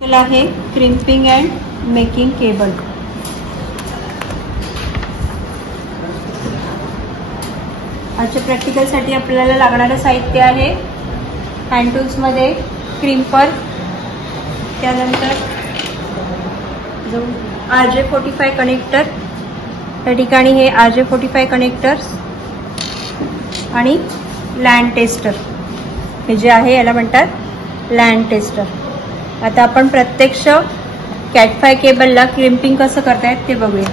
आहे crimping and making cable. आजच्या प्रॅक्टिकलसाठी आपल्याला लागणारं साहित्य आहे हँड टूल्स मध्ये क्रिम्पर, त्यानंतर RJ45 कनेक्टर. त्या ठिकाणी हे RJ45 कनेक्टर्स आणि लँड टेस्टर, हे जे आहे याला म्हणतात लँड टेस्टर. आता आपण प्रत्यक्ष कॅट 5 केबलला क्रिम्पिंग कसं करतायत ते बघूया.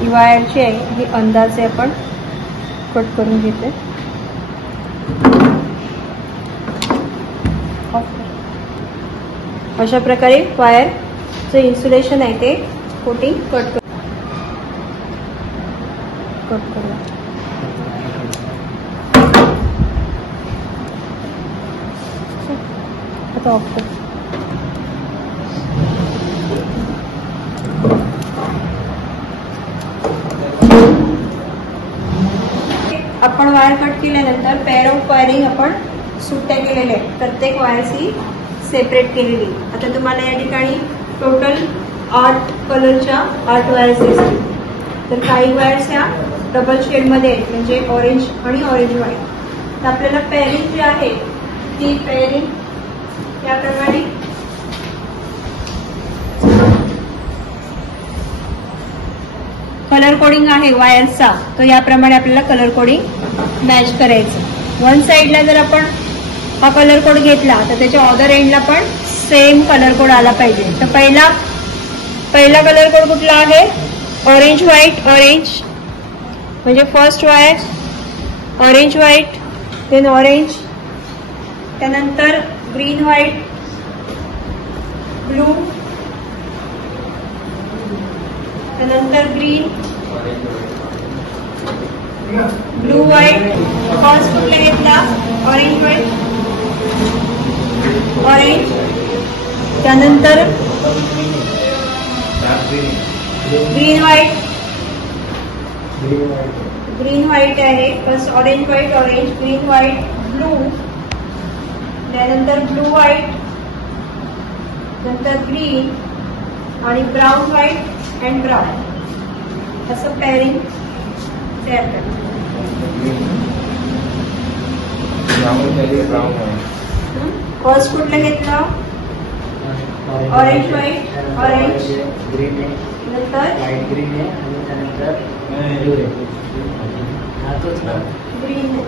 ही वायरची आहे, ही अंदाजे आपण कट करून घेते. अशा प्रकारे वायरचं इन्सुलेशन आहे ते कोटिंग कट करूया. आता ऑफ कर. आपण वायर कट केल्यानंतर पेअर ऑफ वायरिंग आपण सुट्ट्या केलेल्या आहेत, प्रत्येक वायरची सेपरेट केलेली. आता तुम्हाला या ठिकाणी टोटल 8 कलरच्या 8 वायर्स दिसतील. तर काही वायर्स ह्या डबल शेडमध्ये आहेत, म्हणजे ऑरेंज आणि ऑरेंज व्हाईट. तर आपल्याला पेअरिंग जी आहे ती पेअरिंग याप्रमाणे कलर कोडिंग आहे वायर्सचा, तो याप्रमाणे आपल्याला कलर कोडिंग मॅच करायचं. वन साइडला जर आपण हा कलर कोड घेतला तर त्याच्या अदर एंडला पण सेम कलर कोड आला पाहिजे. तर पहिला कलर कोड कुठला आहे? ऑरेंज व्हाईट ऑरेंज, म्हणजे first wire orange white, then orange, त्यानंतर ग्रीन व्हाईट, ब्लू, त्यानंतर ग्रीन, ब्लू व्हाईट. फर्स्ट कुठला घेतला? ऑरेंज व्हाईट ऑरेंज, त्यानंतर ग्रीन व्हाईट, ग्रीन व्हाईट आहे. First orange white orange, green white, blue, त्यानंतर ब्लू व्हाईट, नंतर green आणि ब्राऊन व्हाईट अँड ब्राऊन. असं पेअरिंग तयार करतात. फर्स्ट कुठलं घेतलं? ऑरेंज व्हाईट ऑरेंज, नंतर ग्रीन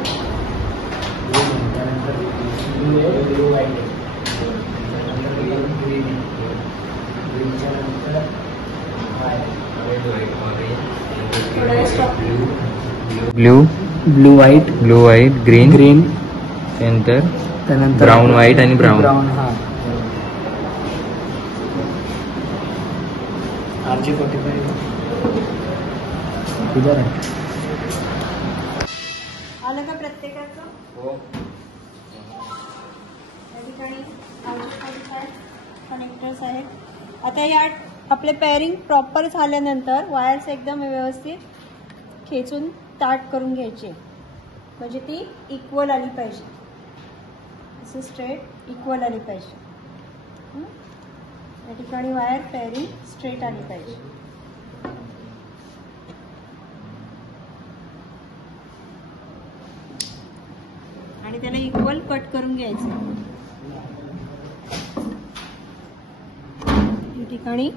ब्लू व्हाईट ग्रीन त्यानंतर ब्राऊन व्हाईट आणि ब्राऊन. आलं का प्रत्येकाचं? या ठिकाणी कनेक्टर्स आहेत. आता या आपले पेअरिंग प्रॉपर झाल्यानंतर वायर्स एकदम व्यवस्थित खेचून ताट करून घ्यायचे, म्हणजे ती इक्वल आली पाहिजे. असं स्ट्रेट इक्वल आली पाहिजे. या ठिकाणी वायर पेअरिंग स्ट्रेट आली पाहिजे. आणि त्याला इक्वल कट करून घ्यायचं. या ठिकाणी